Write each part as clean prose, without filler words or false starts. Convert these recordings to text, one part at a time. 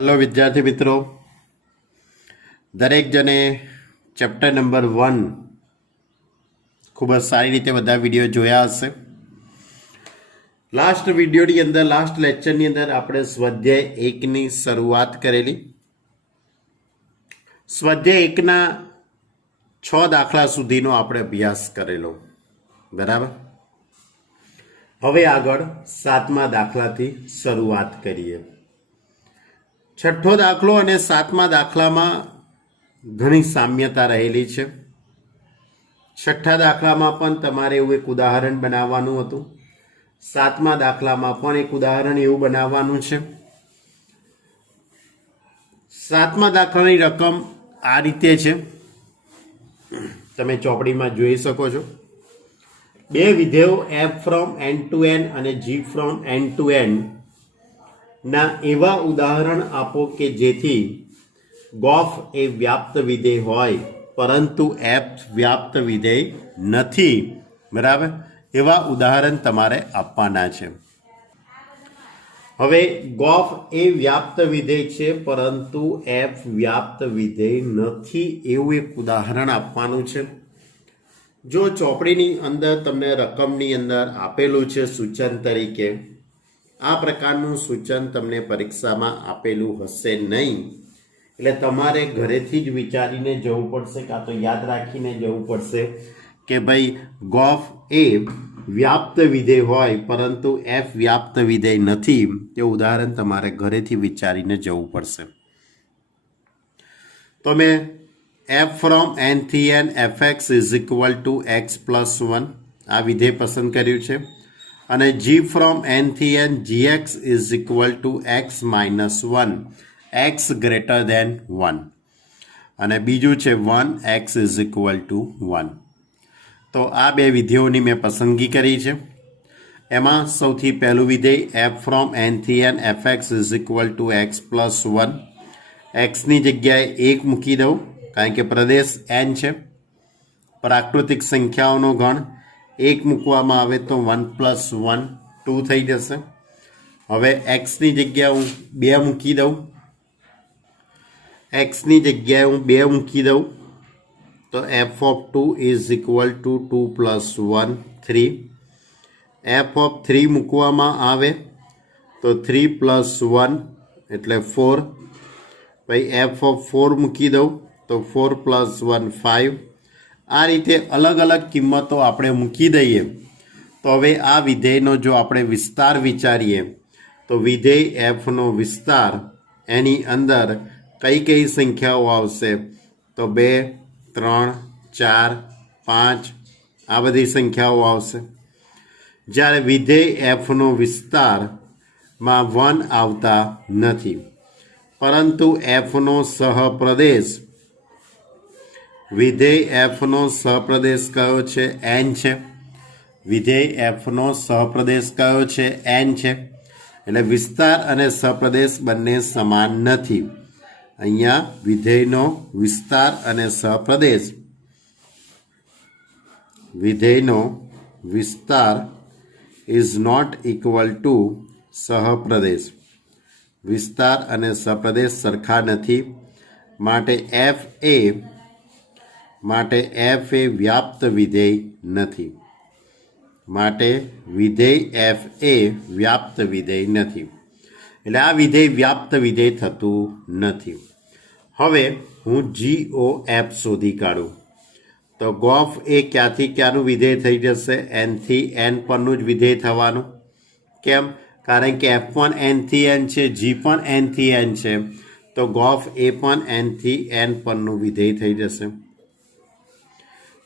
Hello विद्यार्थी मित्रों, दरेक जने चैप्टर नंबर 1 खूब ज सारी रीते बधा विडियो जोया हशे। लास्ट विडियोनी अंदर लास्ट लेक्चरनी अंदर आपणे स्वाध्याय 1 ની શરૂઆત કરેલી। स्वाध्याय 1 ના 6 દાખલા સુધીનો આપણે અભ્યાસ કરેલો, બરાબર। હવે આગળ 7મા દાખલાથી શરૂઆત કરીએ। छठो दाखलो और 7मा दाखला में घनी साम्यता रहेली छे। छठा दाखला में पण तमारे एवुं एक उदाहरण बनाववानुं हतुं, 7मा दाखला में पण एक उदाहरण एवुं बनाववानुं छे। 7मा दाखलानी रकम आ रीते छे, तमे चोपड़ी में जोई शको छो। बे विधेयो f from n to n અને g from n to n ना एवा उदाहरण आपो के जेथी गोफ ए व्याप्त विधेय होय परंतु एफ व्याप्त विधेय नथी, बराबर। एवा उदाहरण तमारे आपवाना छे। हवे गोफ ए व्याप्त विधेय छे परंतु एफ व्याप्त विधेय नथी एवुं एक उदाहरण आपवानुं छे। जो चोपड़ीनी अंदर तमने रकमनी अंदर आपेलुं छे सूचन तरीके, आ प्रकारનું સૂચન તમને પરીક્ષામાં આપેલું હશે નહીં, એટલે તમારે ઘરેથી જ વિચારીને જવું પડશે, કાં તો યાદ રાખીને જવું પડશે કે ભાઈ ગોફ એ વ્યાપ્ત વિધેય હોય પરંતુ એફ વ્યાપ્ત વિધેય નથી, તે ઉદાહરણ તમારે ઘરેથી વિચારીને જવું પડશે। તમે એફ ફ્રોમ એન થી N F X is equal to X plus 1 આ વિધેય પસંદ કર્યું છે, અને g from n થી n gx is equal to x minus 1 x greater than 1 અને બીજું છે 1 x is equal to 1। તો આ બે વિધેયોની મેં પસંદગી કરી છે। એમાં સૌથી પહેલું વિધેય f from n થી n fx is equal to x plus 1 x ની જગ્યાએ 1 મૂકી દઉં, કારણ કે પ્રદેશ n છે, પ્રાકૃતિક સંખ્યાઓનો ગણ 1 મૂકવામાં આવે તો 1 + 1 2 થઈ જશે। હવે x ની જગ્યાએ હું 2 મૂકી દઉં, x ની જગ્યાએ હું 2 મૂકી દઉં તો f of 2 is equal to 2 + 1 3। f of 3 મૂકવામાં આવે તો 3 + 1 એટલે 4। ભાઈ f of 4 મૂકી દઉં તો 4 + 1 5। આ રીતે અલગ અલગ કિંમતો આપણે મૂકી દઈએ તો હવે આ વિધેયનો જો આપણે વિસ્તાર વિચારીએ તો વિધેય એફનો વિસ્તાર એની અંદર કઈ કઈ સંખ્યાઓ આવશે તો 2 3 4 5 આ બધી સંખ્યાઓ આવશે। જ્યારે વિધેય એફનો વિસ્તારમાં 1 આવતા નથી, પરંતુ એફનો સહપ્રદેશ વિધેય એફનો સહપ્રદેશ કયો છે n છે। વિધેય એફનો સહપ્રદેશ કયો છે n છે, એટલે વિસ્તાર અને સહપ્રદેશ બંને સમાન નથી। અહીંયા વિધેયનો વિસ્તાર અને સહપ્રદેશ, વિધેયનો વિસ્તાર ઇઝ નોટ ઇક્વલ ટુ સહપ્રદેશ। વિસ્તાર અને સહપ્રદેશ સરખા નથી, માટે f એ વ્યાપ્ત વિધેય નથી। માટે વિધેય f એ વ્યાપ્ત વિધેય નથી, એટલે આ વિધેય વ્યાપ્ત વિધેય થતું નથી। હવે હું GOF શોધી કાઢું તો ગોફ એ ક્યાંથી ક્યાંનું વિધેય થઈ જશે, n થી n પરનું જ વિધેય થવાનું। કેમ? કારણ કે f પણ n થી n છે, g પણ n થી n છે, તો ગોફ એ પણ n થી n પરનું વિધેય થઈ જશે।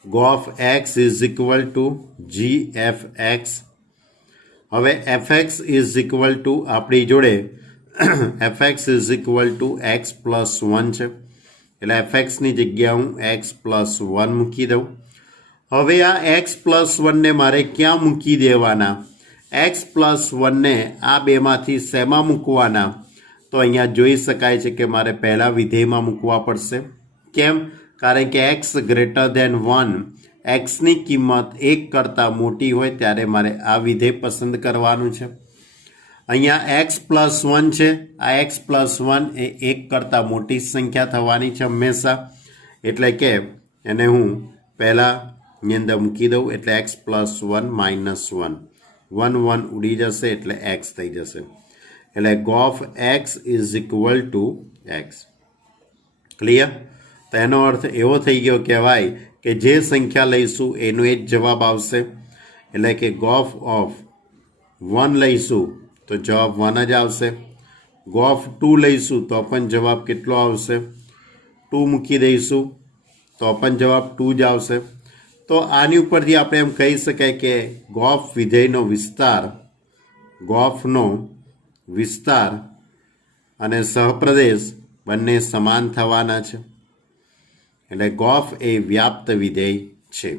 ગોફ x is equal two gfx। હવે fx ઇઝ ઇક્વલ ટુ આપણી જોડે fx is equal two x plus 1 છે, એટલે fxની જગ્યાએ હું x પ્લસ 1 મૂકી દઉં। હવે આ x પ્લસ 1ને મારે ક્યાં મૂકી દેવાના? x પ્લસ 1ને આ બેમાંથી શેમાં મૂકવાના? તો અહીંયા જોઈ શકાય છે કે મારે પહેલા વિધેયમાં મૂકવા પડશે। કેમ? કારણ કે x ગ્રેટર ધેન 1 xની કિંમત 1 કરતાં મોટી હોય ત્યારે મારે આ વિધેય પસંદ કરવાનું છે। અહીંયા x+1 છે, આ x+1 એ 1 કરતાં મોટી સંખ્યા થવાની છે હંમેશા, એટલે કે એને હું પહેલાંની અંદર મૂકી દઉં એટલે x+1 -1 1 1 ઉડી જશે એટલે x થઈ જશે, એટલે ગોફ x is equal two x. Clear? તો એનો અર્થ એવો થઈ ગયો કહેવાય કે જે સંખ્યા લઈશું એનો એ જ જવાબ આવશે, એટલે કે ગોફ ઓફ 1 લઈશું તો જવાબ 1 જ આવશે, ગોફ 2 લઈશું તો પણ જવાબ કેટલો આવશે, 2 મૂકી દઈશું તો પણ જવાબ 2 જ આવશે. તો આની ઉપરથી આપણે એમ કહી શકાય કે ગોફ વિધેયનો વિસ્તાર, ગોફનો વિસ્તાર અને સહપ્રદેશ બંને સમાન થવાના છે, એટલે ગોફ એ વ્યાપ્ત વિધેય છે,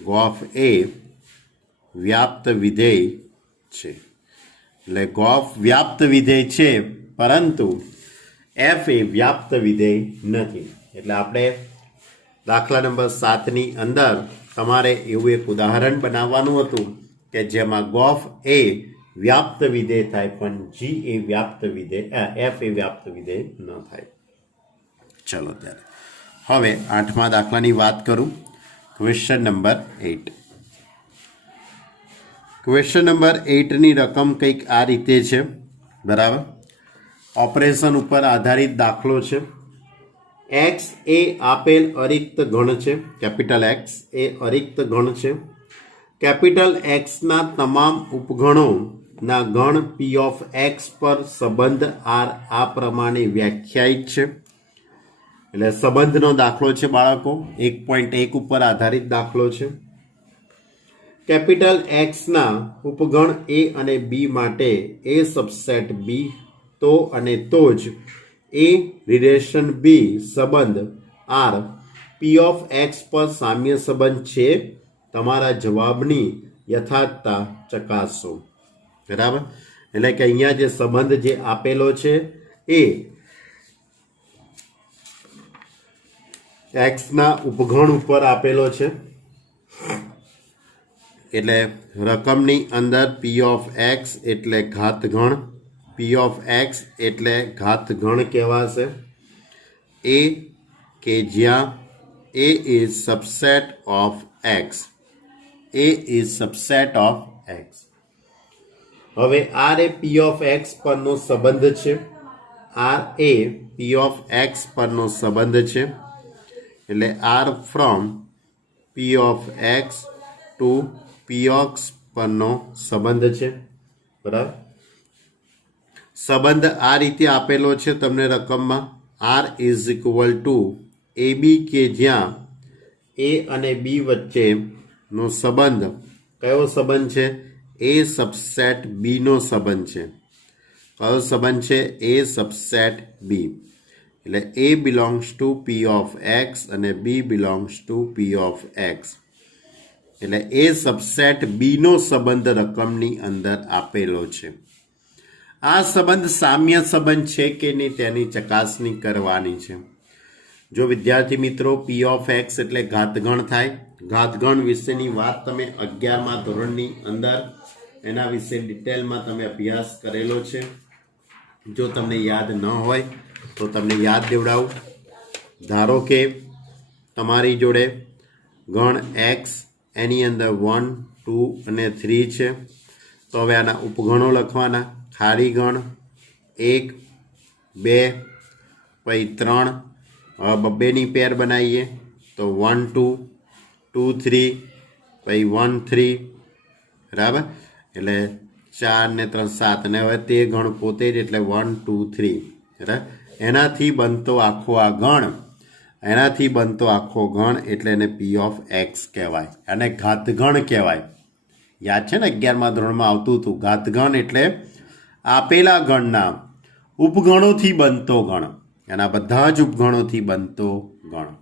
ગોફ એ વ્યાપ્ત વિધેય છે, એટલે ગોફ વ્યાપ્ત વિધેય છે પરંતુ એફ એ વ્યાપ્ત વિધેય નથી. એટલે આપણે દાખલા નંબર 7ની અંદર તમારે એવું એક ઉદાહરણ બનાવવાનું હતું કે જેમાં ગોફ એ વ્યાપ્ત વિધેય થાય પણ જી એ વ્યાપ્ત વિધેય, એફ એ વ્યાપ્ત વિધેય ન થાય. ચલો ત્યારે હવે 8મા દાખલાની વાત કરું. Question number 8. ક્વેશ્ચન નંબર 8ની રકમ કંઈક આ રીતે છે, બરાબર. ઓપરેશન ઉપર આધારિત દાખલો છે. એક્સ એ આપેલ અરિક્ત ગણ છે, કેપિટલ એક્સ એ અરિક્ત ગણ છે. કેપિટલ એક્સના તમામ ઉપગણોના ગણ પી ઓફ એક્સ પર સંબંધ આર આ પ્રમાણે વ્યાખ્યાયિત છે. એટલે સંબંધનો દાખલો છે બાળકો, 1.1 ઉપર આધારિત દાખલો છે. કેપિટલ એક્સના ઉપગણ એ અને બી માટે એ સબસેટ બી તો અને તો જ એ રિલેશન બી સંબંધ આર પી ઓફ એક્સ પર સામ્ય સંબંધ છે. તમારા જવાબની યથાર્થતા ચકાસો. બરાબર? એટલે કે અહીંયા જે સંબંધ જે આપેલો છે એ એક્સના ઉપગણ ઉપર આપેલો છે, એટલે રકમની અંદર પી ઓફ એક્સ એટલે ઘાતગણ, પી ઓફ એક્સ એટલે ઘાતગણ કહેવાશે. એ કે જ્યાં A is subset of X, A is subset of X. હવે આર એ પી ઓફ એક્સ પરનો સંબંધ છે, આર એ પી ઓફ એક્સ પરનો સંબંધ છે, એટલે R from P of X to P of X પરનો સંબંધ છે. બરાબર? સંબંધ આ રીતે આપેલો છે તમને રકમમાં, આર ઇઝ ઇક્વલ ટુ એ બી કે જ્યાં એ અને બી વચ્ચેનો સંબંધ કયો સંબંધ છે? એ સબસેટ બીનો સંબંધ છે. કયો સંબંધ છે? A subset B. એટલે A belongs to P of X અને B belongs to P of X. એટલે એ સબસેટ બીનો સંબંધ રકમની અંદર આપેલો છે. આ સંબંધ સામ્ય સંબંધ છે કે નહીં તેની ચકાસણી કરવાની છે. જો વિદ્યાર્થી મિત્રો પી ઓફ એક્સ એટલે ઘાતગણ થાય, ઘાતગણ વિશેની વાત તમે 11મા ધોરણની અંદર એના વિશે ડિટેલમાં તમે અભ્યાસ કરેલો છે. જો તમને યાદ ન હોય તો તમને યાદ દેવડાવું. ધારો કે તમારી જોડે ગણ એક્સ એની અંદર 1 2 અને 3 છે, તો હવે આના ઉપગણો લખવાના. ખાલી ગણ 1 2 પછી 3, હવે બબ્બેની પેર બનાવીએ તો 1 2 2 3 પછી 1 3, બરાબર? એટલે 4 ને 3 7, અને હવે તે ગણ પોતે જ એટલે 1 2 3, બરાબર? એનાથી બનતો આખો આ ગણ, એનાથી બનતો આખો ગણ એટલે એને પી ઓફ એક્સ કહેવાય, અને ઘાતગણ કહેવાય. યાદ છે ને 11મા ધોરણમાં આવતું હતું. ઘાતગણ એટલે આપેલા ગણના ઉપગણોથી બનતો ગણ, એના બધા જ ઉપગણોથી બનતો ગણ.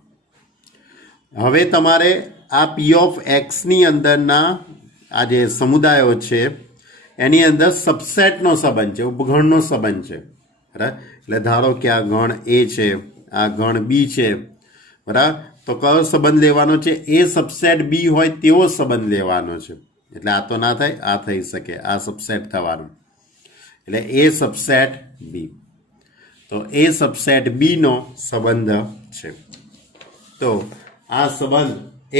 હવે તમારે આ પી ઓફ એક્સની અંદરના આ જે સમુદાયો છે એની અંદર સબસેટનો સંબંધ છે, ઉપગણનો સંબંધ છે, બરાબર? એટલે ધારો કે આ ગણ એ છે, આ ગણ બી છે, બરાબર? તો કયો સંબંધ લેવાનો છે? એ સબસેટ બી હોય તેવો સંબંધ લેવાનો છે. એટલે આ તો ના થાય, આ થઈ શકે, આ સબસેટ થવાનું. એટલે એ સબસેટ બી. તો એ સબસેટ બી નો સંબંધ છે. તો આ સંબંધ એ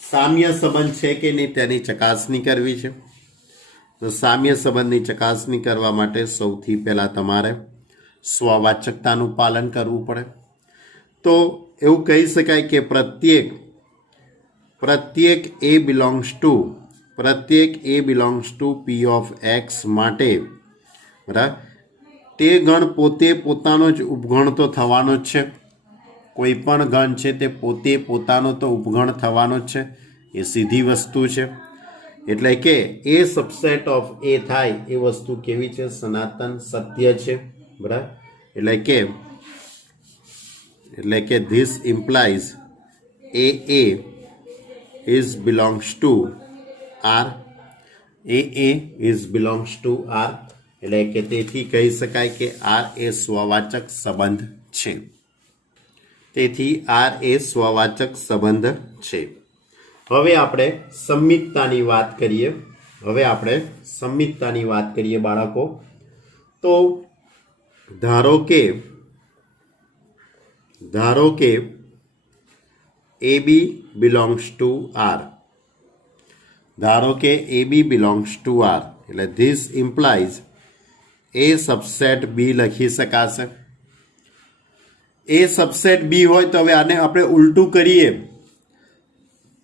સામ્ય સંબંધ છે કે નહીં તેની ચકાસણી કરવી છે. તો સામ્ય સંબંધની ચકાસણી કરવા માટે સૌથી પહેલાં તમારે સ્વવાચકતાનું પાલન કરવું પડે. તો એવું કહી શકાય કે પ્રત્યેક A belongs to P of X માટે બરાબર તે ગણ પોતે પોતાનો જ ઉપગણ તો થવાનો જ છે. કોઈ પણ ગણ છે તે પોતે પોતાનો તો ઉપગણ થવાનો જ છે. એ સીધી વસ્તુ છે. એટલે કે એ સબસેટ ઓફ એ થાય એ વસ્તુ કેવી છે? સનાતન સત્ય છે. બરાબર. એટલે કે this implies A is belongs to R. A is belongs to R. એટલે કે તેથી કહી શકાય કે આર એ સ્વવાચક સંબંધ છે. તેથી આર એ સ્વવાચક સંબંધ છે. હવે આપણે સંમિતતાની વાત કરીએ. બાળકો. તો ધારો કે A B belongs to R. એટલે ધીસ ઇમ્પ્લાઇઝ એ સબસેટ બી લખી શકાશે. એ સબસેટ બી હોય તો હવે આને આપણે ઉલટું કરીએ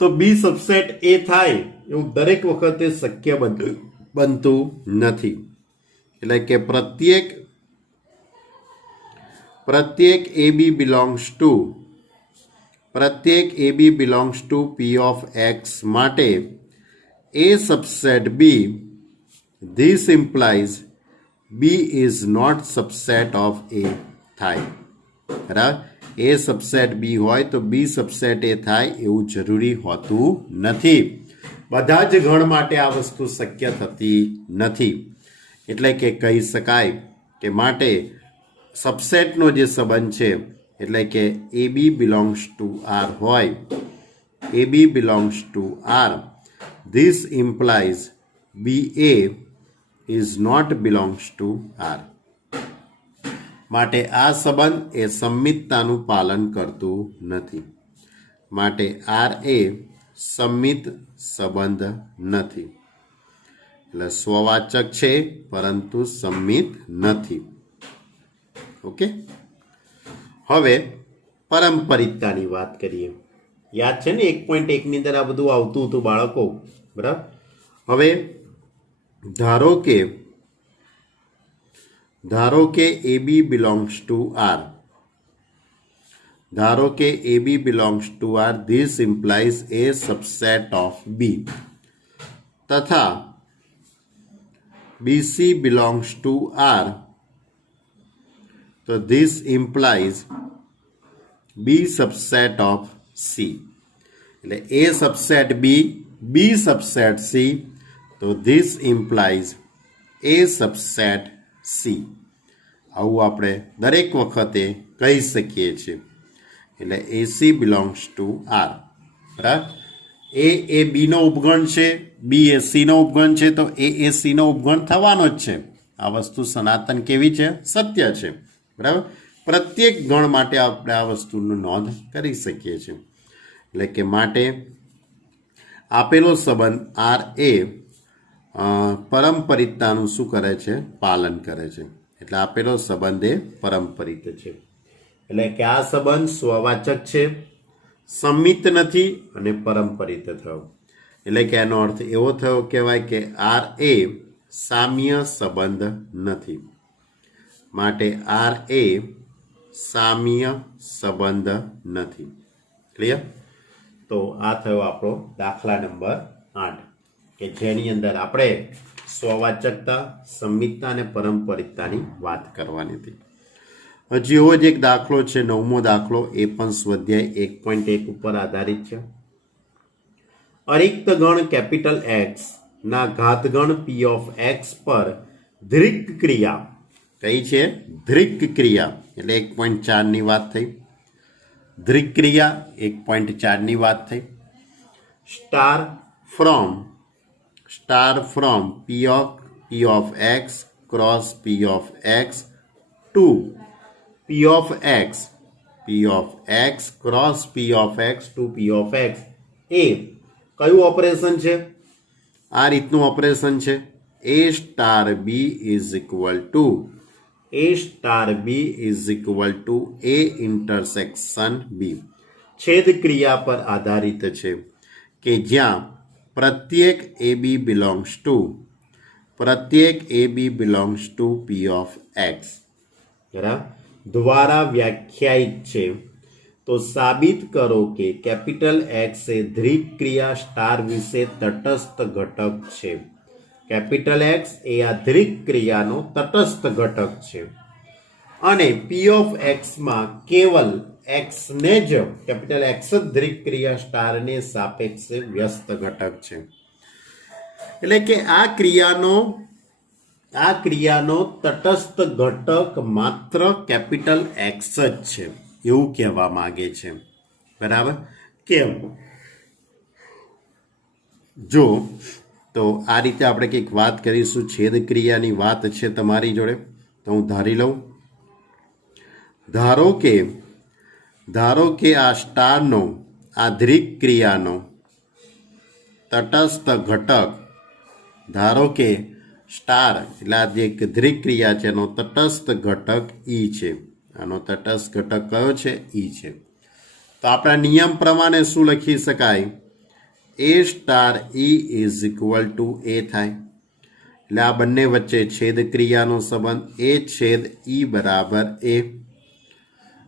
તો બી સબસેટ એ થાય એવું દરેક વખતે શક્ય બનતું નથી. એટલે કે પ્રત્યેક A B belongs to P of X માટે A subset B this implies B is not subset of A થાય. બરાબર. એ સબસેટ બી હોય તો બી સબસેટ એ થાય એવું જરૂરી હોતું નથી. બધા જ ગણ માટે આ વસ્તુ શક્ય થતી નથી. એટલે કે કહી શકાય કે માટે સબસેટનો જે સંબંધ છે એટલે કે A B belongs to R હોય. This implies B A is not belongs to R. માટે આ સંબંધ એ સંમિતતાનું પાલન કરતું નથી. માટે આર એ સંમિત સંબંધ નથી. એટલે સ્વવાચક છે પરંતુ સંમિત નથી. ઓકે. હવે પારંપરિકતાની વાત કરીએ. યાદ છે ને 1.1 ની અંદર આ બધું આવતું હતું બાળકો. બરાબર. હવે ધારો કે A B belongs to R. This implies A subset of B. તથા બીસી બિલોંગ્સ ટુ આર. તો this implies B subset of C. એટલે A subset B subset C. તો this implies A subset C. આવું આપણે દરેક વખતે કહી શકીએ છીએ. એટલે એસી બિલોંગ્સ ટુ આર. બરાબર. એ બીનો ઉપગણ છે, બી એ સીનો ઉપગણ છે, તો એ સીનો ઉપગણ થવાનો જ છે. આ વસ્તુ સનાતન કેવી છે? સત્ય છે. બરાબર. પ્રત્યેક ગણ માટે આપણે આ વસ્તુનું નોંધ કરી શકીએ છીએ. એટલે કે માટે આપેલો સંબંધ આર એ પારંપરિકતાનું શું કરે છે? પાલન કરે છે. એટલે આપેલો સંબંધ એ પારંપરિક છે. એટલે કે આ સંબંધ સ્વવાચક છે, સંમિત નથી અને પારંપરિક થયો. એટલે કે એનો અર્થ એવો થયો કહેવાય કે આર એ સામ્ય સંબંધ નથી. માટે આર એ સામ્ય સંબંધ નથી. ક્લિયર? તો આ થયો આપણો દાખલા નંબર 8 કે જેની અંદર આપણે સ્વવાચકતા, સંમિતતા અને પારંપરિકતાની વાત કરવાની હતી. હજી એવો જ એક દાખલો છે, 9મો દાખલો. એ પણ સ્વાધ્યાય 1.1 ઉપર આધારિત છે. અરિક્ત ગણ કેપિટલ એક્સ ના ઘાતગણ પી ઓફ એક્સ પર ધ્રિક ક્રિયા. કઈ છે? ધ્રિક ક્રિયા. એટલે 1.4 ની વાત થઈ. ધ્રિક ક્રિયા 1.4 ની વાત થઈ. Star from P of P of x cross P of x to P of x cross P of x to P of x એ કયું ઓપરેશન છે? આ રીતનું ઓપરેશન છે. A star B is equal to A intersection B. છેદ ક્રિયા પર આધારિત છે કે જ્યાં પ્રત્યેક AB belongs to P of x બરાબર દ્વારા વ્યાખ્યાયિત છે. તો સાબિત કરો કે કેપિટલ એક્સ એ દ્વિક ક્રિયા સ્ટાર વિશે તટસ્થ ઘટક છે. કેપિટલ એક્સ એ આ દ્વિક ક્રિયાનો તટસ્થ ઘટક છે અને P of x માં કેવલ x ને જ કેપિટલ એક્સ જ દ્વિક ક્રિયા સ્ટારને સાપેક્ષે વ્યસ્ત ઘટક છે. એટલે કે આ ક્રિયાનો તટસ્થ ઘટક માત્ર કેપિટલ એક્સ જ છે એવું કહેવા માંગે છે. બરાબર? કેમ? જો તો આ રીતે આપણે કંઈક વાત કરીશું. છેદ ક્રિયાની વાત છે તમારી જોડે, તો હું ધારી લઉં. ધારો કે આ સ્ટારનો આ દ્વિક ક્રિયાનો તટસ્થ ઘટક, ધારો કે સ્ટાર એટલે આ જે દ્વિક ક્રિયા છે એનો તટસ્થ ઘટક ઈ છે. આનો તટસ્થ ઘટક કયો છે? ઈ છે. તો આપણા નિયમ પ્રમાણે શું લખી શકાય? A star E is equal to A થાય. એટલે આ બંને વચ્ચે છેદ ક્રિયાનો સંબંધ A છેદ E બરાબર A.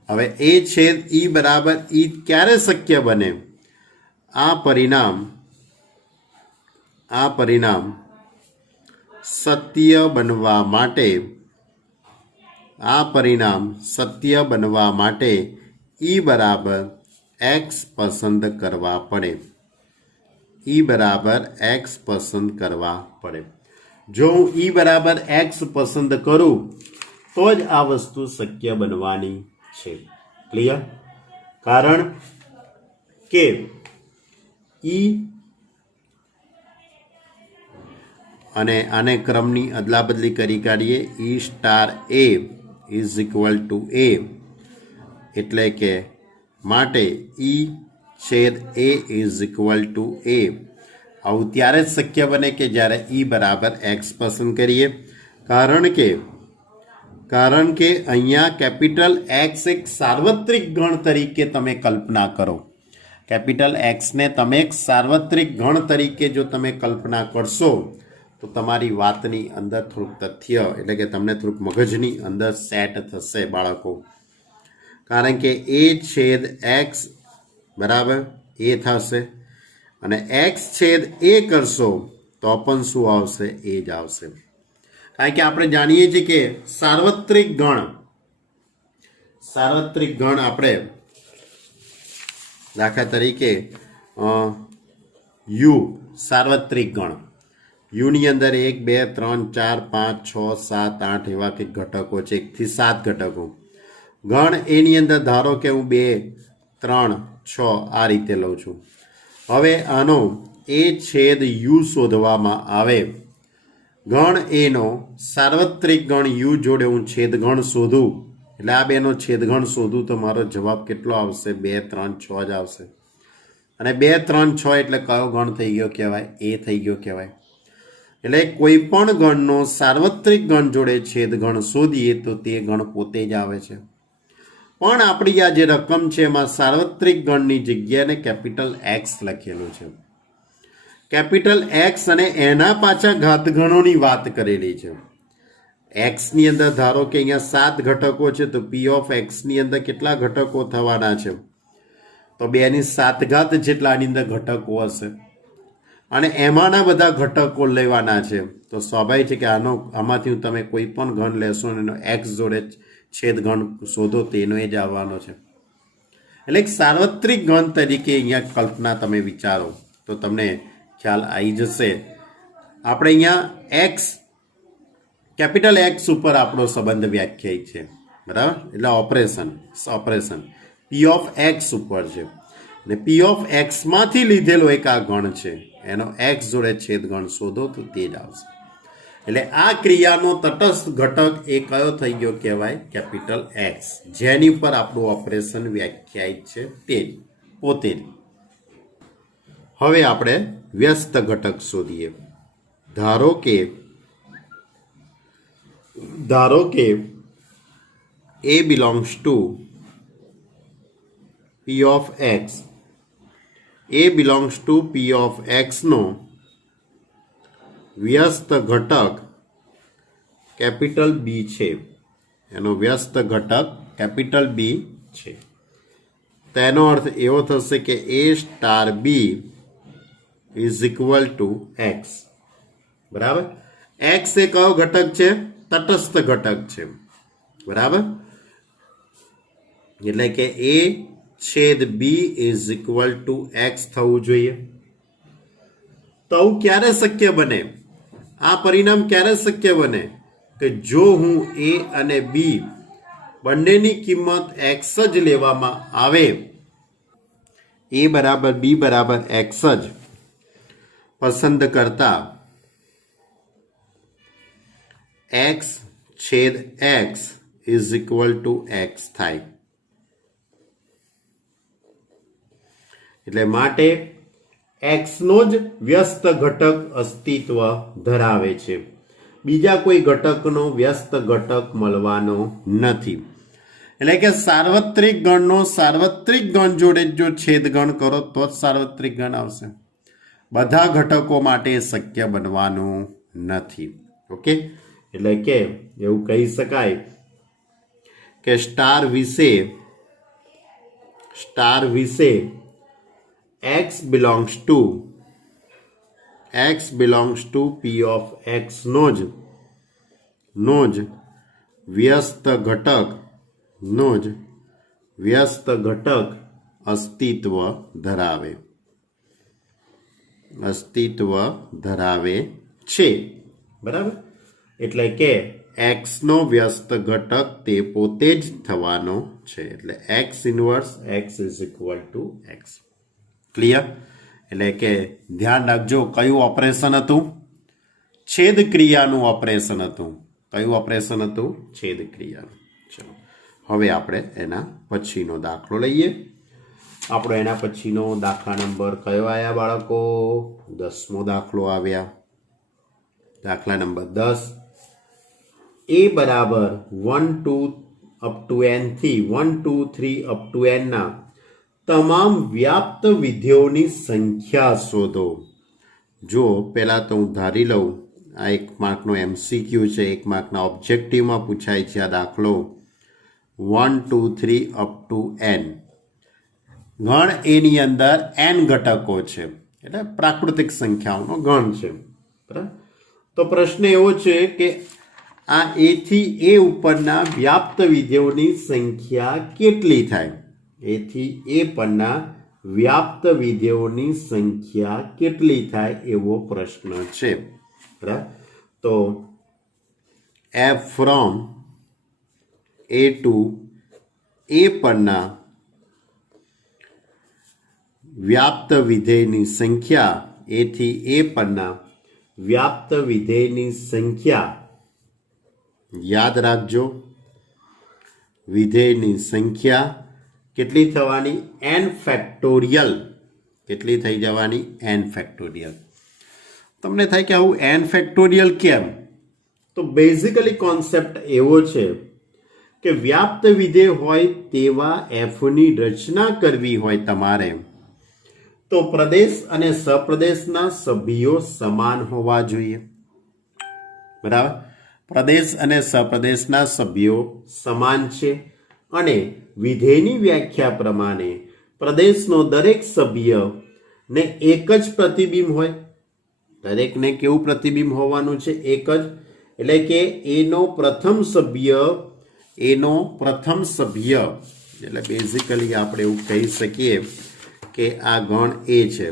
હવે A છેદ E બરાબર E ક્યારે શક્ય બને? આ પરિણામ સત્ય બનવા માટે E બરાબર x પસંદ કરવા પડે. જો હું E બરાબર x પસંદ કરું તો જ આ વસ્તુ શક્ય બનવાની છે. ક્લિયર? કારણ કે E અને આને ક્રમની અદલા બદલી કરી કાઢીએ. E star A is equal to A એટલે કે માટે E છેદ A is equal to A. આવું ત્યારે જ શક્ય બને કે જ્યારે E બરાબર x પસંદ કરીએ. કારણ કે અહીંયા કેપિટલ એક્સ એક સાર્વત્રિક ગણ તરીકે તમે કલ્પના કરો. કેપિટલ એક્સને તમે એક સાર્વત્રિક ગણ તરીકે જો તમે કલ્પના કરશો તો તમારી વાતની અંદર થોડુંક તથ્ય એટલે કે તમને થોડુંક મગજની અંદર સેટ થશે બાળકો. કારણ કે A છેદ એક્સ બરાબર એ થશે અને એક્સ છેદ એ કરશો તો પણ શું આવશે? એ જ આવશે. કારણ કે આપણે જાણીએ છીએ કે સાર્વત્રિક ગણ આપણે દાખલા તરીકે યુ સાર્વત્રિક ગણ, યુની અંદર 1 2 3 4 5 6 7 8 એવા કંઈક ઘટકો છે, 1 થી 7 ઘટકો. ગણ એની અંદર ધારો કે હું 2 3 6 આ રીતે લઉં છું. હવે આનો એ છેદ યુ શોધવામાં આવે. ગણ એનો સાર્વત્રિક ગણ યુ જોડે હું છેદગણ શોધું એટલે આ બેનો છેદગણ શોધું તો મારો જવાબ કેટલો આવશે? 2 3 6 જ આવશે. અને 2 3 6 એટલે કયો ગણ થઈ ગયો કહેવાય? એ થઈ ગયો કહેવાય. એટલે કોઈ પણ ગણનો સાર્વત્રિક ગણ જોડે છેદગણ શોધીએ તો તે ગણ પોતે જ આવે છે. પણ આપણી આ જે રકમ છે એમાં સાર્વત્રિક ગણની જગ્યાએ કેપિટલ એક્સ લખેલું છે. કેપિટલ એક્સ અને એના પાછા ઘાતગણોની વાત કરેલી છે. એક્સની અંદર ધારો કે અહીંયા 7 ઘટકો છે તો પી ઓફ એક્સની અંદર કેટલા ઘટકો થવાના છે? તો 2⁷ જેટલા આની અંદર ઘટકો હશે અને એમાંના બધા ઘટકો લેવાના છે. તો સ્વાભાવિક છે કે આમાંથી તમે કોઈ પણ ગણ લેશો અને એનો એક્સ જોડે છેદગણ શોધો તેનો એ જ આવવાનો છે. એટલે એક સાર્વત્રિક ગણ તરીકે અહીંયા કલ્પના તમે વિચારો તો તમને ખ્યાલ આવી જશે. આપણે અહીંયા એક્સ કેપિટલ એક્સ ઉપર આપણો સંબંધ વ્યાખ્યાયિત છે બરાબર. એટલે ઓપરેશન પી ઓફ એક્સ ઉપર છે અને પી ઓફ એક્સમાંથી લીધેલો એક આ ગણ છે, એનો એક્સ જોડે છેદગણ શોધો તો તે જ આવશે. એટલે આ ક્રિયાનો તટસ્થ ઘટક એ કયો થઈ ગયો કહેવાય? કેપિટલ એક્સ, જેની પર આપણું ઓપરેશન વ્યાખ્યાયિત છે તે જ પોતે જ. હવે આપણે વ્યસ્ત ઘટક શોધીએ. ધારો કે A belongs to P of X. A belongs to P of X નો વ્યસ્ત ઘટક કેપિટલ બી છે. એનો વ્યસ્ત ઘટક કેપિટલ બી છે. તેનો અર્થ એવો થશે કે A star B is equal to X. બરાબર? એક્સ એ કયો ઘટક છે? તટસ્થ ઘટક છે. બરાબર? એટલે કે A છેદ B is equal to X થવું જોઈએ. તો આવું ક્યારે શક્ય બને? આ પરિણામ ક્યારે શક્ય બને? કે જો હું A અને બી બંનેની કિંમત એક્સ જ લેવામાં આવે, A બરાબર બી બરાબર એક્સ જ પસંદ કરતા એક્સ છેદ x is equal to x થાય. એટલે માટે એક્સનો જ વ્યસ્ત ઘટક અસ્તિત્વ ધરાવે છે. બીજા કોઈ ઘટકનો વ્યસ્ત ઘટક મળવાનો નથી. એટલે કે સાર્વત્રિક ગણનો સાર્વત્રિક ગણ જોડે જો છેદ ગણ કરો તો જ સાર્વત્રિક ગણ આવશે. બધા ઘટકો માટે શક્ય બનવાનું નથી. ઓકે, એટલે કે એવું કહી શકાય કે સ્ટાર વિશે x belongs to P of X નો જ વ્યસ્ત ઘટક અસ્તિત્વ ધરાવે છે. બરાબર? એટલે કે x નો વ્યસ્ત ઘટક તે પોતે જ થવાનો છે. એટલે x inverse x is equal two x. Clear? એટલે કે ધ્યાન રાખજો, કયું ઓપરેશન હતું? છેદ ક્રિયાનું ઓપરેશન હતું. કયું ઓપરેશન હતું? છેદ ક્રિયાનું. ચલો હવે આપણે એના પછીનો દાખલો લઈએ. આપણો એના પછીનો દાખલા નંબર કયો આવ્યા બાળકો? 10મો દાખલો આવ્યા. દાખલા નંબર 10. A બરાબર 1 2 અપ ટુ n થી 1 2 3 અપ ટુ n ના તમામ વ્યાપ્ત વિધેયોની સંખ્યા શોધો. જો પહેલા તો હું ધારી લઉં, આ 1 માર્કનો MCQ છે, 1 માર્કના ઓબ્જેક્ટિવમાં પૂછાય છે આ દાખલો. 1 2 3 અપ ટુ n. ગણ એની અંદર n ઘટકો છે, એટલે પ્રાકૃતિક સંખ્યાઓનો ગણ છે. બરાબર? તો પ્રશ્ન એવો છે કે આ A થી A ઉપરના વ્યાપ્ત વિધેયોની સંખ્યા કેટલી થાય? A થી A પરના વ્યાપ્ત વિધેયોની સંખ્યા કેટલી થાય એવો પ્રશ્ન છે. બરાબર? તો f from A to A પરના વ્યાપ્ત વિધેયની સંખ્યા, A થી A પરના વ્યાપ્ત વિધેયની સંખ્યા યાદ રાખજો, વિધેયની સંખ્યા કેટલી થવાની? n factorial. કેટલી થઈ જવાની? n factorial. તમને થાય કે આવું n ફેક્ટોરિયલ કેમ? તો બેઝિકલી કોન્સેપ્ટ એવો છે કે વ્યાપ્ત વિધેય હોય તેવા fની રચના કરવી હોય તમારે, તો પ્રદેશ અને સપ્રદેશના સભ્યો સમાન હોવા જોઈએ. બરાબર? પ્રદેશ અને સપ્રદેશના સભ્યો સમાન છે અને વિધેયની વ્યાખ્યા પ્રમાણે પ્રદેશનો દરેક સભ્ય ને એક જ પ્રતિબિંબ હોય. દરેકને કેવું પ્રતિબિંબ હોવાનું છે? એક જ. એટલે કે એનો પ્રથમ સભ્ય એટલે બેઝિકલી આપણે એવું કહી શકીએ કે આ ગણ A છે,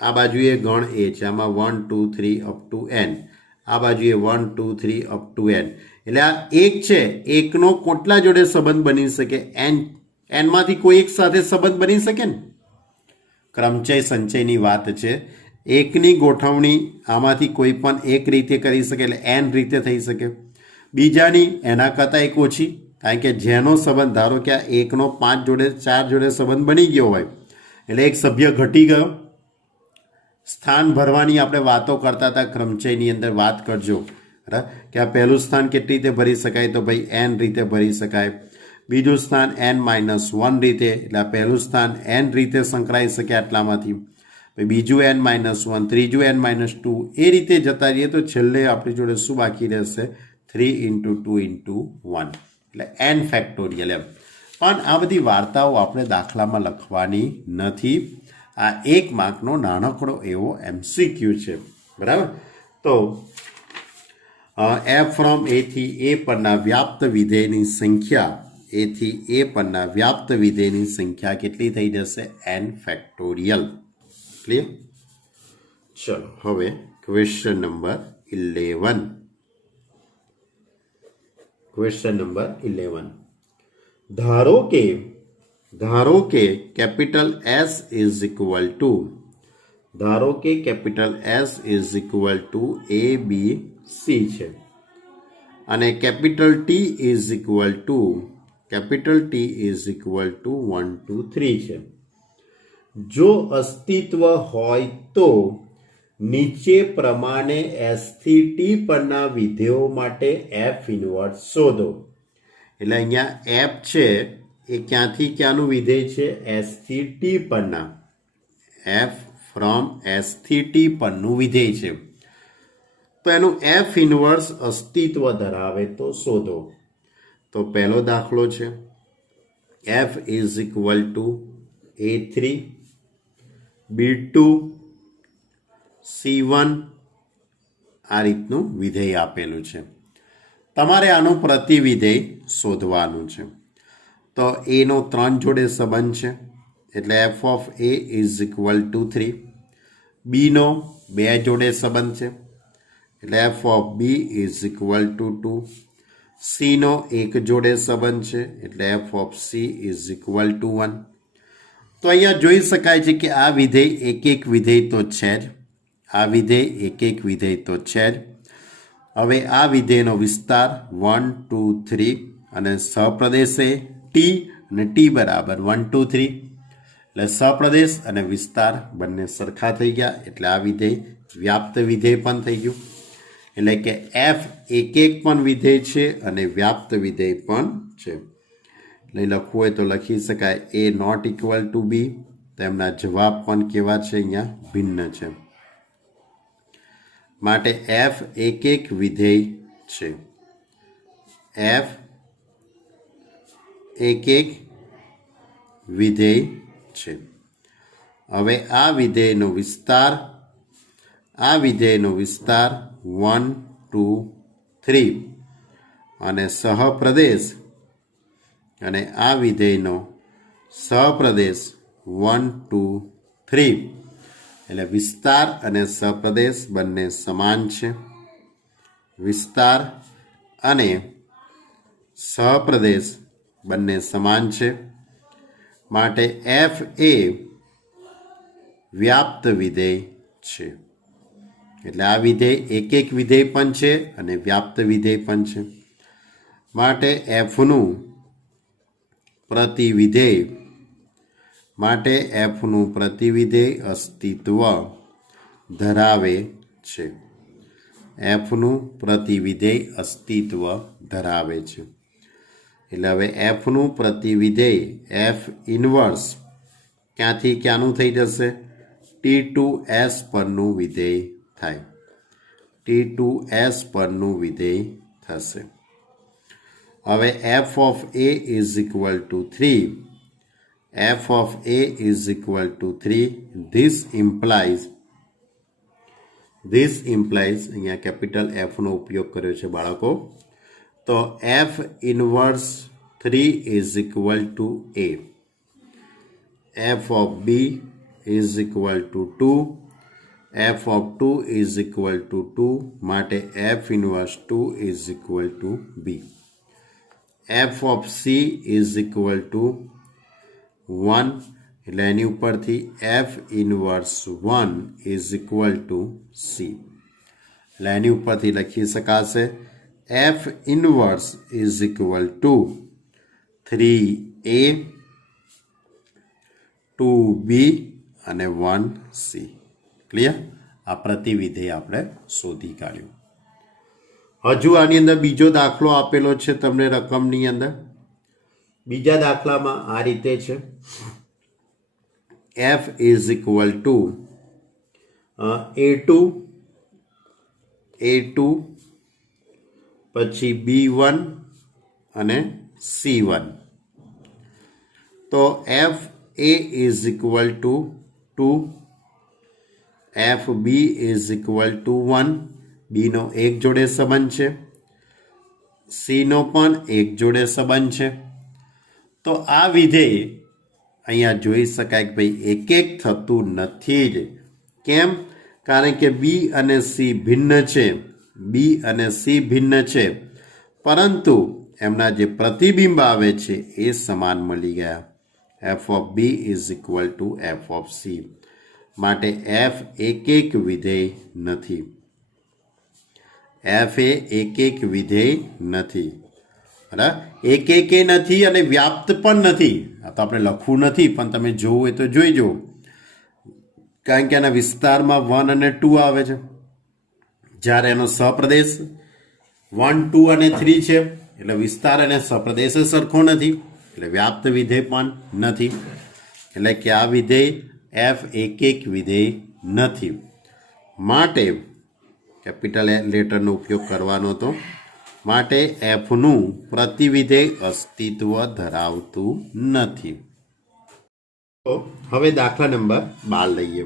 આ બાજુએ ગણ A છે, આમાં 1 2 3 અપ ટુ n, આ બાજુએ 1 2 3 અપ ટુ n. એટલે આ એક છે, એકનો કેટલા જોડે સંબંધ બની શકે? n માંથી કોઈ એક સાથે સંબંધ બની શકે ને? ક્રમચય સંચયની વાત છે. એકની ગોઠવણી આમાંથી કોઈ પણ એક રીતે કરી શકે, એટલે એન રીતે થઈ શકે. બીજાની એના કરતાં એક ઓછી, કારણ કે જેનો સંબંધ ધારો કે આ એકનો 5 જોડે 4 જોડે સંબંધ બની ગયો હોય એટલે એક સભ્ય ઘટી ગયો. સ્થાન ભરવાની આપણે વાતો કરતા હતા ક્રમચયની અંદર, વાત કરજો બરાબર, કે આ પહેલું સ્થાન કેટલી રીતે ભરી શકાય, તો ભાઈ એન રીતે ભરી શકાય. બીજું સ્થાન n-1 રીતે, એટલે આ પહેલું સ્થાન n રીતે સંકળાઈ શકે આટલામાંથી. બીજું n-1, ત્રીજું n-2, એ રીતે જતા રહીએ તો છેલ્લે આપણી જોડે શું બાકી રહેશે? 3 × 2 × 1, એટલે n ફેક્ટોરિયલ એમ. પણ આ બધી વાર્તાઓ આપણે દાખલામાં લખવાની નથી. આ 1 માર્કનો નાનકડો એવો MCQ છે, બરાબર. તો f ફ્રોમ a થી a પરના વ્યાપ્ત વિધેયની સંખ્યા, a થી a પરના વ્યાપ્ત વિધેયની સંખ્યા કેટલી થઈ જશે? n factorial. ક્લિયર? ચલો હવે ક્વેશ્ચન નંબર 11. Question number 11. ધારો કે capital S is equal two, ધારો કે capital S is equal two ABC છે અને capital T is equal to 1 2 3 છે. જો અસ્તિત્વ હોય તો નીચે પ્રમાણે S થી T પરના વિધેયો માટે F ઇન્વર્સ શોધો. એટલે અહીંયા F છે એ ક્યાંથી ક્યાંનું વિધેય છે? S થી T પરના. F ફ્રોમ S થી T પરનું વિધેય છે. તો એનું F ઇન્વર્સ અસ્તિત્વ ધરાવે તો શોધો. તો પહેલો દાખલો છે F is equal two A3 B2 C1, આ રીતનું વિધેય આપેલું છે. તમારે આનું પ્રતિવિધેય શોધવાનું છે. તો એનો 3 જોડે સંબંધ છે એટલે f of a is equal to 3. બીનો 2 જોડે સંબંધ છે એટલે f of b is equal to 2. સીનો 1 જોડે સંબંધ છે એટલે f of c is equal to 1. તો અહીંયા જોઈ શકાય છે કે આ વિધેય એક વિધેય તો છે જ, આ વિધેય એક વિધેય તો છે જ. હવે આ વિધેયનો વિસ્તાર 1 2 3 અને સહપ્રદેશે t અને t બરાબર 1 2 3, એટલે સહપ્રદેશ અને વિસ્તાર બંને સરખા થઈ ગયા, એટલે આ વિધેય વ્યાપ્ત વિધેય પણ થઈ ગયું. એટલે કે f એક પણ વિધેય છે અને વ્યાપ્ત વિધેય પણ છે. એટલે લખવું હોય તો લખી શકાય a not equal to b. તો એમના જવાબ પણ કેવા છે? અહીંયા ભિન્ન છે. માટે f એક વિધેય છે. f એક વિધેય છે. હવે આ વિધેયનો વિસ્તાર 1 2 3 અને સહપ્રદેશ, અને આ વિધેયનો સહપ્રદેશ 1 2 3, એટલે વિસ્તાર અને સહપ્રદેશ બંને સમાન છે. વિસ્તાર અને સહપ્રદેશ બંને સમાન છે. માટે f એ વ્યાપ્ત વિધેય છે. એટલે આ વિધેય એક વિધેય પણ છે અને વ્યાપ્ત વિધેય પણ છે. માટે fનું પ્રતિવિધેય અસ્તિત્વ ધરાવે છે. fનું પ્રતિવિધેય અસ્તિત્વ ધરાવે છે. એટલે હવે fનું પ્રતિવિધેય f ઇન્વર્સ ક્યાંથી ક્યાંનું થઈ જશે? T2S પરનું વિધેય થાય. T2S પરનું વિધેય થશે. હવે f of a is equal to 3. f of a is equal to 3. This implies, અહીંયા કેપિટલ F નો ઉપયોગ કર્યો છે બાળકો. તો f inverse 3 is equal to a. f of b is equal to 2. f of 2 is equal to 2. માટે f inverse 2 is equal to b. f of c is equal to 1. એટલે એની ઉપરથી F inverse 1 is equal two C. એટલે એની ઉપરથી લખી શકાશે F inverse is equal two 3a 2b અને 1c. Clear? આ પ્રતિવિધેય આપણે શોધી કાઢ્યું. હજુ આની અંદર બીજો દાખલો આપેલો છે તમને રકમની અંદર. બીજા દાખલામાં આ રીતે છે f is equal two a2 પછી b1 અને c1. તો f a is equal to 2, F B is equal to 1, બીનો એક જોડે સંબંધ છે, સીનો પણ એક જોડે સંબંધ છે. તો આ વિધેય અહીંયા જોઈ શકાય કે ભાઈ એક એક થતું નથી જ. કેમ? કારણ કે બી અને સી ભિન્ન છે, બી અને સી ભિન્ન છે, પરંતુ એમના જે પ્રતિબિંબ આવે છે એ સમાન મળી ગયા. F of B is equal to F of C. માટે એફ એક વિધેય નથી. એફ એ એક વિધેય નથી. બરાબર? એક નથી અને વ્યાપ્ત પણ નથી. આ તો આપણે લખવું નથી, પણ તમે જોવું હોય તો જોઈ જુઓ. કારણ કે એના વિસ્તારમાં 1 અને 2 આવે છે, જ્યારે એનો સપ્રદેશ 1, 2 અને 3 છે. એટલે વિસ્તાર અને સપ્રદેશ સરખો નથી, એટલે વ્યાપ્ત વિધેય પણ નથી. એટલે કે આ વિધેય એફ એક વિધેય નથી. માટે કેપિટલ લેટરનો ઉપયોગ કરવાનો હતો. માટે એફનું પ્રતિવિધેય અસ્તિત્વ ધરાવતું નથી. તો હવે દાખલા નંબર 12 લઈએ.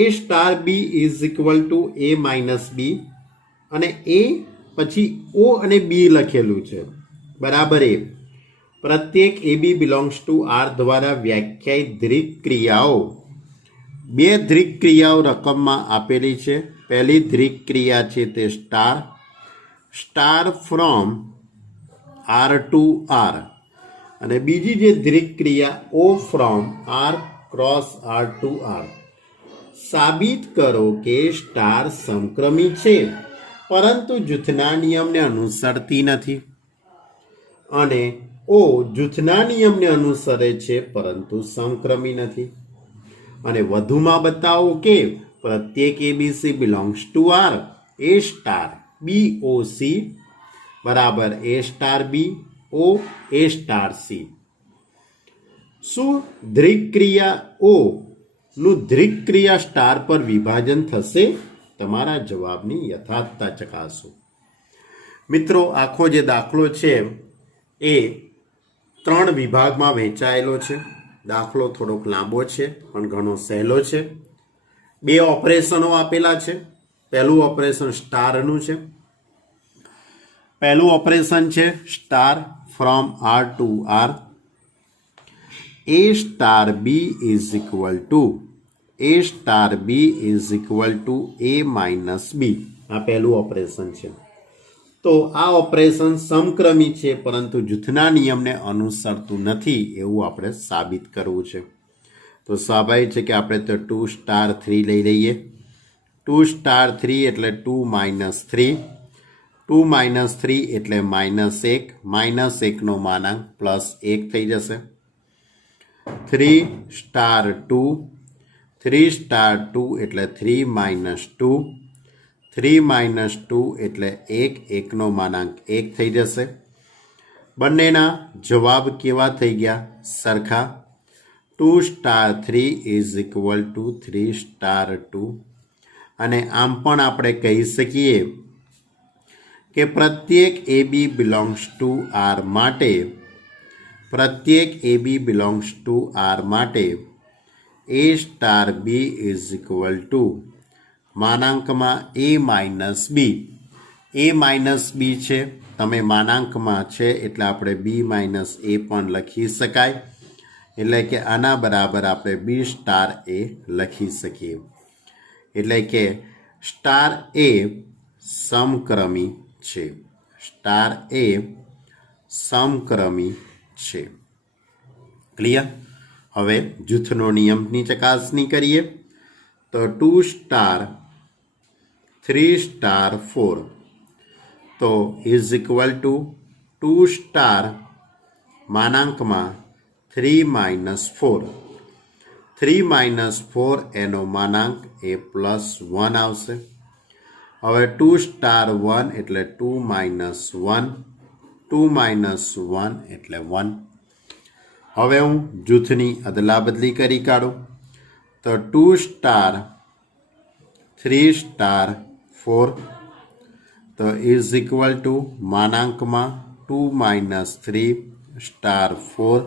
a star B is equal to a minus B અને એ પછી ઓ અને બી લખેલું છે બરાબર એ. પ્રત્યેક A B belongs to R દ્વારા વ્યાખ્યાયિત દ્રિક ક્રિયાઓ. બે દ્રિક ક્રિયાઓ રકમમાં આપેલી છે. પહેલી દ્રિક ક્રિયા છે તે star from R to R, અને બીજી જે દ્રિક ક્રિયા O from R cross R to R. સાબિત કરો કે સ્ટાર સમક્રમી છે પરંતુ જૂથના નિયમને અનુસરતી નથી, અને ઓ જૂથના નિયમને અનુસરે છે પરંતુ સમક્રમી નથી. અને વધુમાં બતાવો કે પ્રત્યેક ABC belongs to R. A star B O C બરાબર A star B O A star C. શું દ્રિક ક્રિયા ઓ નું દ્રિક ક્રિયા સ્ટાર પર વિભાજન થશે? તમારા જવાબની યથાર્થતા ચકાસો. મિત્રો, આખો જે દાખલો છે એ 3 વિભાગમાં વહેંચાયેલો છે. દાખલો થોડોક લાંબો છે પણ ઘણો સહેલો છે. 2 ઓપરેશનો આપેલા છે. પહેલું ઓપરેશન સ્ટારનું છે. પહેલું ઓપરેશન છે star from R to R. A star B is equal to A minus B. આ પહેલું ઓપરેશન છે. તો આ ઓપરેશન સમક્રમી છે પરંતુ જૂથના નિયમને અનુસરતું નથી એવું આપણે સાબિત કરવું છે. તો સ્વાભાવિક છે કે આપણે તો 2 સ્ટાર 3 લઈ લઈએ. 2 સ્ટાર 3 એટલે 2 માઇનસ 3. 2 માઇનસ 3 એટલે -1. -1નો માનાંક +1 થઈ જશે. 3 સ્ટાર 2 એટલે 3 માઇનસ 2. 3 માઇનસ 2 એટલે 1નો માનાંક 1 થઈ જશે. બંનેના જવાબ કેવા થઈ ગયા? સરખા. 2 star 3 is equal to 3 star 2. અને આમ પણ આપણે કહી શકીએ કે પ્રત્યેક A B belongs to R માટે A star B is equal to માનાંકમાં A minus B. A minus B છે, તમે માનાંકમાં છે એટલે આપણે બી માઇનસ એ પણ લખી શકાય. એટલે કે આના બરાબર આપણે બી સ્ટાર એ લખી શકીએ. એટલે કે સ્ટાર એ સમક્રમી છે. ક્લિયર? હવે જૂથનો નિયમની ચકાસણી કરીએ તો 2 સ્ટાર 3 સ્ટાર 4 તો ઇઝ ઇક્વલ ટુ 2 સ્ટાર માનાંકમાં 3 માઇનસ 4 3 માઇનસ 4 એનો માનાંક એ +1 આવશે. હવે 2 સ્ટાર 1 એટલે 2 માઇનસ 1 2 માઇનસ 1 એટલે 1. હવે હું જૂથની અદલાબદલી કરી કાઢું તો 2 સ્ટાર 3 સ્ટાર 4 તો ઇઝ ઇક્વલ ટુ માનાંકમાં 2 માઇનસ 3 સ્ટાર 4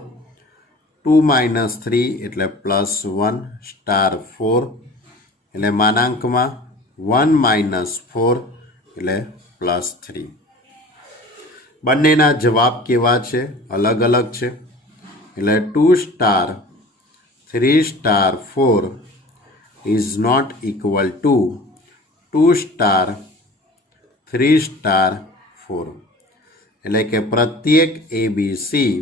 2 માઇનસ 3 એટલે +1 સ્ટાર 4 એટલે માનાંકમાં 1 માઇનસ 4 એટલે +3. બંનેના જવાબ કેવા છે? અલગ અલગ છે. એટલે 2 star 3 star 4 is not equal to 2 star 3 star 4. એટલે કે પ્રત્યેક એબીસી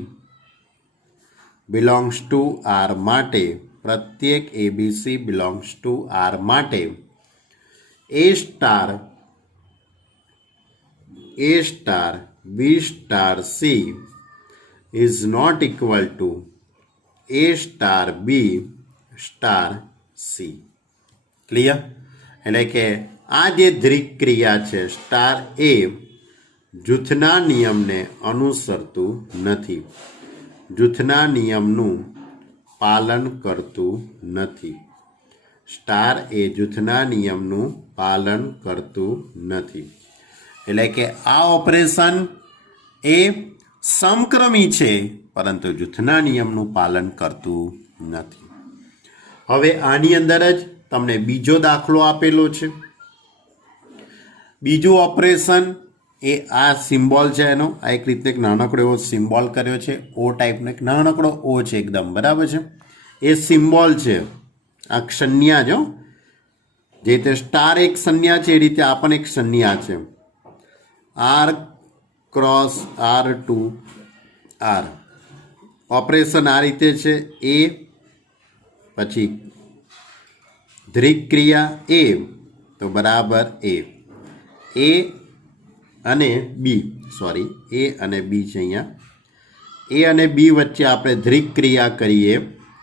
બિલોંગ્સ ટુ આર માટે પ્રત્યેક એબીસી બિલોંગ્સ ટુ આર માટે A star B star C is not equal to A star B star C. Clear? એટલે કે આ જે દ્વિક ક્રિયા છે સ્ટાર એ જૂથના નિયમને અનુસરતું નથી, જૂથના નિયમનું પાલન કરતું નથી. સ્ટાર એ જૂથના નિયમનું પાલન કરતું નથી. એટલે કે આ ઓપરેશન એ સમક્રમી છે પરંતુ જૂથના નિયમનું પાલન કરતું નથી. હવે આની અંદર જ તમને બીજો દાખલો આપેલો છે. બીજું ઓપરેશન એ આ સિમ્બોલ છે એનો આ એક રીતે એક નાનકડો એવો સિમ્બોલ કર્યો છે. ઓ ટાઈપનો એક નાનકડો ઓ છે એકદમ, બરાબર છે. એ સિમ્બોલ છે આ સંજ્ઞા જો જે રીતે સ્ટાર એક સંજ્ઞા છે એ રીતે આ પણ એક સંજ્ઞા છે. R cross R2 R operation આ રીતે છે. એ પછી દ્વિક ક્રિયા એ તો બરાબર એ અને બી એ અને બી છે. અહીંયા એ અને બી વચ્ચે આપણે દ્વિક ક્રિયા કરીએ.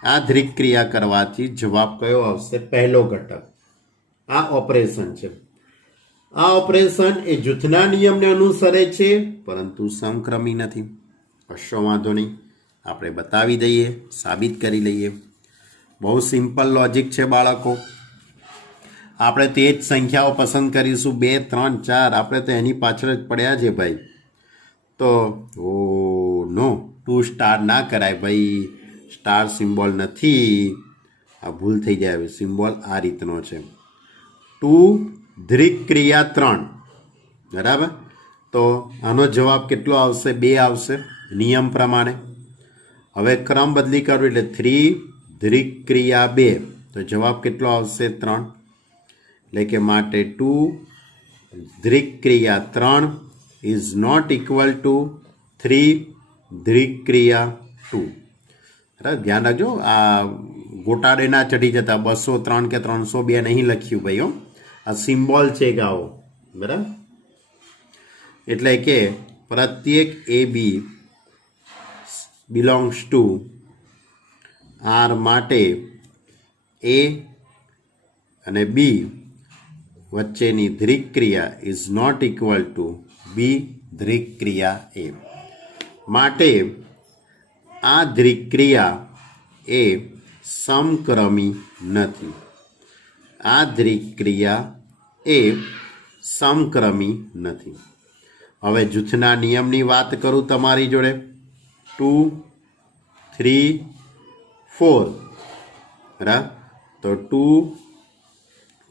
આ દ્વિક ક્રિયા કરવાથી જવાબ કયો આવશે? પહેલો ઘટક. આ ઓપરેશન છે. આ ઓપરેશન એ જૂથના નિયમને અનુસરે છે પરંતુ સમક્રમી નથી. કશો વાંધો નહીં, આપણે બતાવી દઈએ, સાબિત કરી લઈએ. બહુ સિમ્પલ લોજિક છે બાળકો. આપણે તે જ સંખ્યાઓ પસંદ કરીશું 2 3 4. આપણે તો એની પાછળ જ પડ્યા છે ભાઈ. તો નો 2 સ્ટાર ના કરાય ભાઈ, સ્ટાર સિમ્બોલ નથી. આ ભૂલ થઈ જાય. સિમ્બોલ આ રીતનો છે. 2 દ્વિક ક્રિયા 3 બરાબર. તો આનો જવાબ કેટલો આવશે? 2 આવશે નિયમ પ્રમાણે. હવે ક્રમ બદલી કરું એટલે 3 દ્વિક ક્રિયા 2 તો જવાબ કેટલો આવશે? 3. એટલે કે માટે 2 દ્વિક ક્રિયા 3 ઇઝ નોટ ઇક્વલ ટુ 3 દ્વિક ક્રિયા 2. બરાબર, ધ્યાન રાખજો. આ ગોટાળે ના ચડી જતા. 203 કે 302 નહીં લખ્યું ભાઈ હો. આ સિમ્બોલ છે ગાઓ, બરાબર. એટલે કે પ્રત્યેક A B belongs to R માટે એ અને બી વચ્ચેની દ્વિક ક્રિયા ઇઝ નોટ ઇક્વલ ટુ બી દ્વિક ક્રિયા એ. માટે આ દ્વિક ક્રિયા એ સમક્રમી નથી. આ દ્વિક ક્રિયા એ સમક્રમી નથી. હવે જૂથના નિયમની વાત કરું તમારી જોડે. 2 3 4 બરાબર. તો 2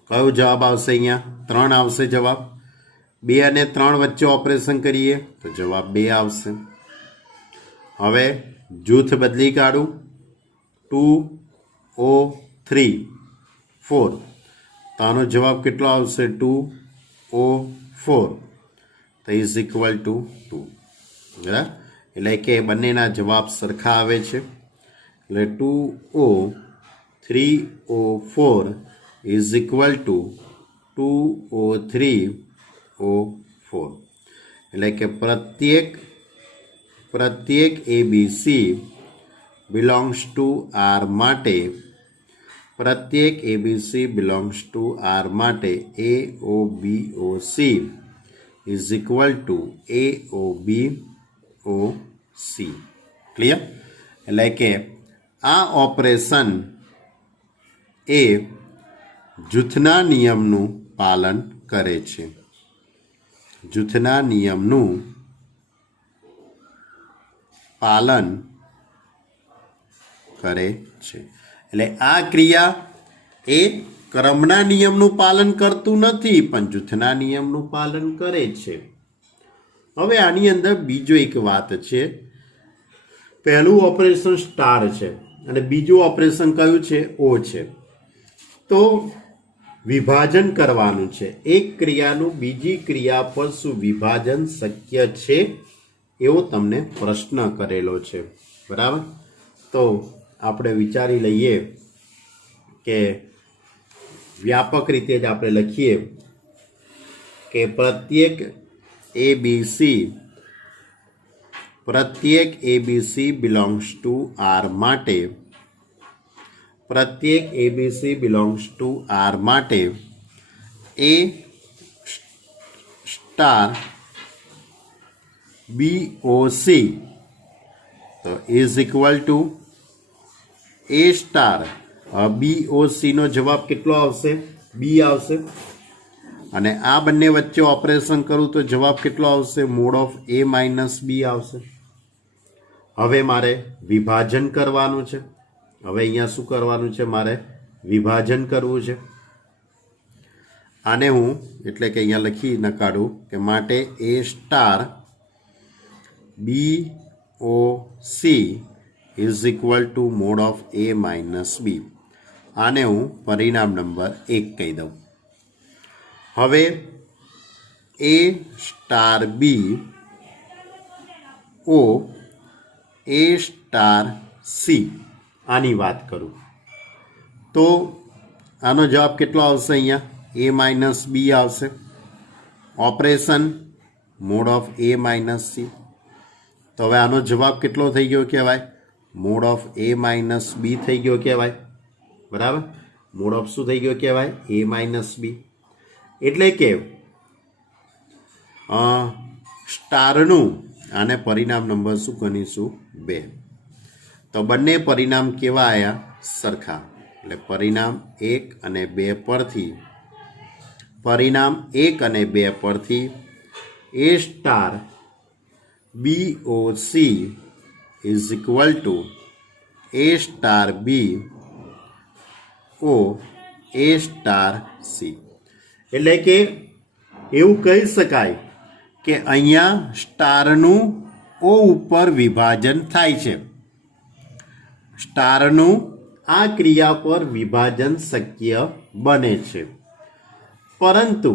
કયો જવાબ આવશે? અહીંયા 3 આવશે જવાબ. 2 અને 3 વચ્ચે ઓપરેશન કરીએ તો જવાબ 2 આવશે. હવે જૂથ બદલી કાઢું. 2 O 3 4 તો આનો જવાબ કેટલો આવશે? 2 O 4 તો ઇઝ ઇક્વલ ટુ 2. બરાબર. એટલે કે બંનેના જવાબ સરખા આવે છે. એટલે 2O3O4 is equal two 2O3O4 એટલે કે પ્રત્યેક એબીસી બિલોંગ્સ ટુ આર માટે AOBOC is equal two AOBOC. Clear? એટલે કે આ ઓપરેશન એ જૂથના નિયમનું પાલન કરે છે. જૂથના નિયમનું પાલન કરે છે. એટલે આ ક્રિયા એ ક્રમના નિયમનું પાલન કરતું નથી પણ જૂથના નિયમનું પાલન કરે છે. હવે આની અંદર બીજો એક વાત છે. પહેલું ઓપરેશન સ્ટાર છે અને બીજું ઓપરેશન કયું છે? ઓ છે. તો વિભાજન કરવાનું છે. એક ક્રિયાનું બીજી ક્રિયા પર શું વિભાજન શક્ય છે એવો તમને પ્રશ્ન કરેલો છે. બરાબર? તો આપણે વિચારી લઈએ કે વ્યાપક રીતે જ આપણે લખીએ કે પ્રત્યેક એબીસી બિલોંગ્સ ટુ આર માટે એ સ્ટાર BOC તો is equal to A star BOC નો જવાબ કેટલો આવશે? બી આવશે. અને આ બંને વચ્ચે ઓપરેશન કરું તો જવાબ કેટલો આવશે? મોડ ઓફ A માઇનસ બી આવશે. હવે મારે વિભાજન કરવાનું છે. હવે અહીંયા શું કરવાનું છે? મારે વિભાજન કરવું છે. આને હું એટલે કે અહીંયા લખી નકાઢું કે માટે A star BOC is equal to mod of A minus B. આને હું પરિણામ નંબર 1 કહી દઉં. હવે A star B O A star C આની વાત કરું તો આનો જવાબ કેટલો આવશે? અહીંયા A માઇનસ બી આવશે. Operation mode of A minus C. તો હવે આનો જવાબ કેટલો થઈ ગયો કહેવાય? મોડ ઓફ A માઇનસ બી થઈ ગયો કહેવાય. બરાબર? મોડ ઓફ શું થઈ ગયો કહેવાય? A માઇનસ બી. એટલે કે સ્ટારનું આને પરિણામ નંબર શું ગણીશું? 2. તો બંને પરિણામ કેવા આવ્યા? સરખા. એટલે પરિણામ 1 અને 2 પરથી A star BOC is equal to A star B O A star C. એટલે કે એવું કહી શકાય કે અહીંયા સ્ટારનું ઓ ઉપર વિભાજન થાય છે. સ્ટારનું આ ક્રિયા પર વિભાજન શક્ય બને છે. પરંતુ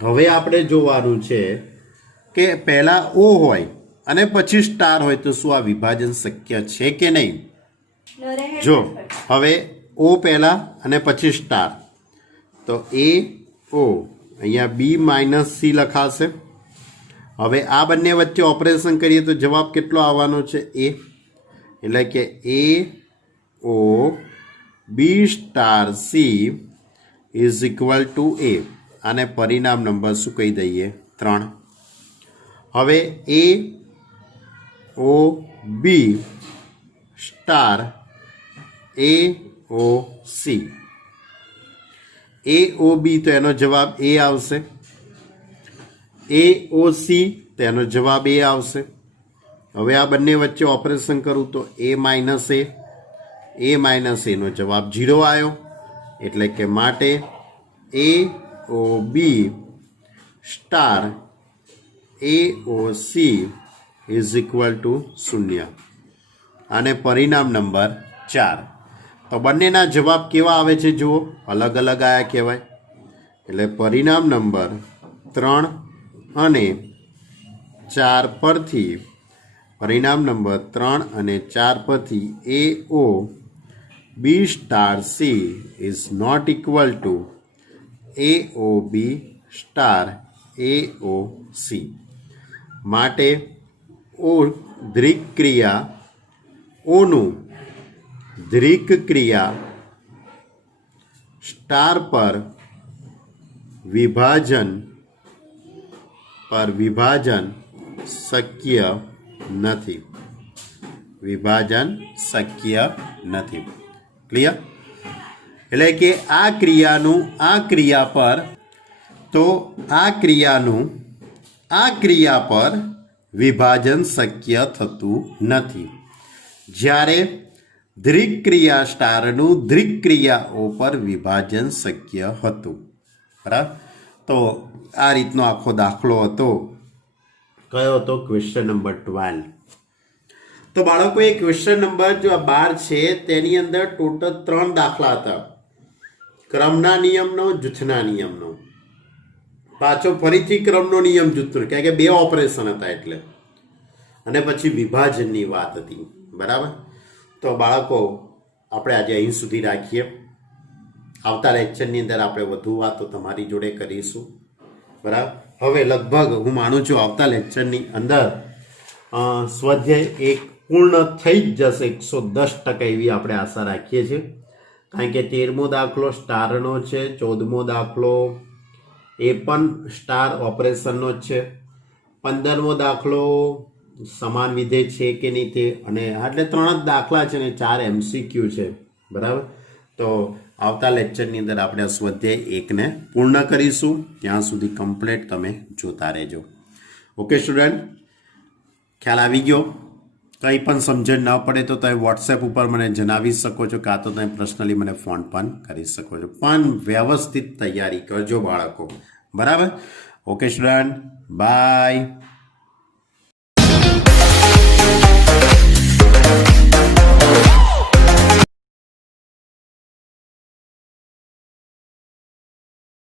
હવે આપણે જોવાનું છે કે પહેલા ઓ હોય અને પછી સ્ટાર હોય તો શું આ વિભાજન શક્ય છે કે નહીં? જો હવે ઓ પહેલા અને પછી સ્ટાર તો A O અહીંયા B માઇનસ સી લખાશે. હવે આ બંને વચ્ચે ઓપરેશન કરીએ તો જવાબ કેટલો આવવાનો છે? A. એટલે કે AO B star C is equal to A. આને પરિણામ નંબર શું કહી દઈએ? 3. હવે AOB સ્ટાર AOC AOB તો એનો જવાબ A આવશે. AOC તો એનો જવાબ A આવશે. હવે આ બંને વચ્ચે ઓપરેશન કરું તો A માઇનસ એનો જવાબ 0 આવ્યો. એટલે કે માટે AOB star AOC is equal two 0. આને પરિણામ નંબર 4. તો બંનેના જવાબ કેવા આવે છે? જુઓ, અલગ અલગ આયા કહેવાય. એટલે પરિણામ નંબર 3 અને 4 પરથી પરિણામ નંબર 3 અને 4 પરથી AO B star C is not equal to AOB star AOC. માટે દ્રિક ક્રિયા ઓનું દ્રિક ક્રિયા સ્ટાર પર વિભાજન શક્ય નથી. વિભાજન શક્ય નથી. ક્લિયર? એટલે કે આ ક્રિયાનું આ ક્રિયા પર, તો આ ક્રિયાનું આ ક્રિયા પર વિભાજન શક્ય થતું નથી. જ્યારે દ્રિક ક્રિયા સ્ટારનું દ્રિક ક્રિયાઓ પર વિભાજન શક્ય હતું. બરાબર? તો આ રીતનો આખો દાખલો હતો. કયો હતો? Question number 12. તો બાળકો એ ક્વેશ્ચન નંબર જો 12 છે તેની અંદર ટોટલ 3 દાખલા હતા. ક્રમના નિયમનો, જૂથના નિયમનો. પાછો ફરીથી ક્રમનો નિયમ જૂથનો, કારણ કે 2 ઓપરેશન હતા એટલે, અને પછી વિભાજનની વાત હતી. બરાબર? તો બાળકો આપણે આજે અહીં સુધી રાખીએ. આવતા લેક્ચરની અંદર આપણે વધુ વાતો તમારી જોડે કરીશું. બરાબર? હવે લગભગ હું માનું છું આવતા લેક્ચરની અંદર સ્વાધ્યાય 1 પૂર્ણ થઈ જ જશે 110% એવી આપણે આશા રાખીએ છીએ. કારણ કે 13મો દાખલો સ્ટારનો છે, 14મો દાખલો એ પણ સ્ટાર ઓપરેશનનો જ છે, 15મો દાખલો સમાન વિધેય છે કે નહીં તે, અને એટલે 3 જ દાખલા છે ને 4 MCQ છે. બરાબર? તો આવતા લેક્ચરની અંદર આપણે આ સ્વાધ્યાય 1ને પૂર્ણ કરીશું. ત્યાં સુધી કમ્પ્લીટ તમે જોતા રહેજો. ઓકે સ્ટુડન્ટ, ખ્યાલ આવી ગયો? કંઈ પણ સમજણ ન પડે તો તમે વોટ્સએપ ઉપર મને જણાવી શકો છો, કાં તો તમે પર્સનલી મને ફોન પણ કરી શકો છો. પણ વ્યવસ્થિત તૈયારી કરજો બાળકો. બરાબર? Okay student, by.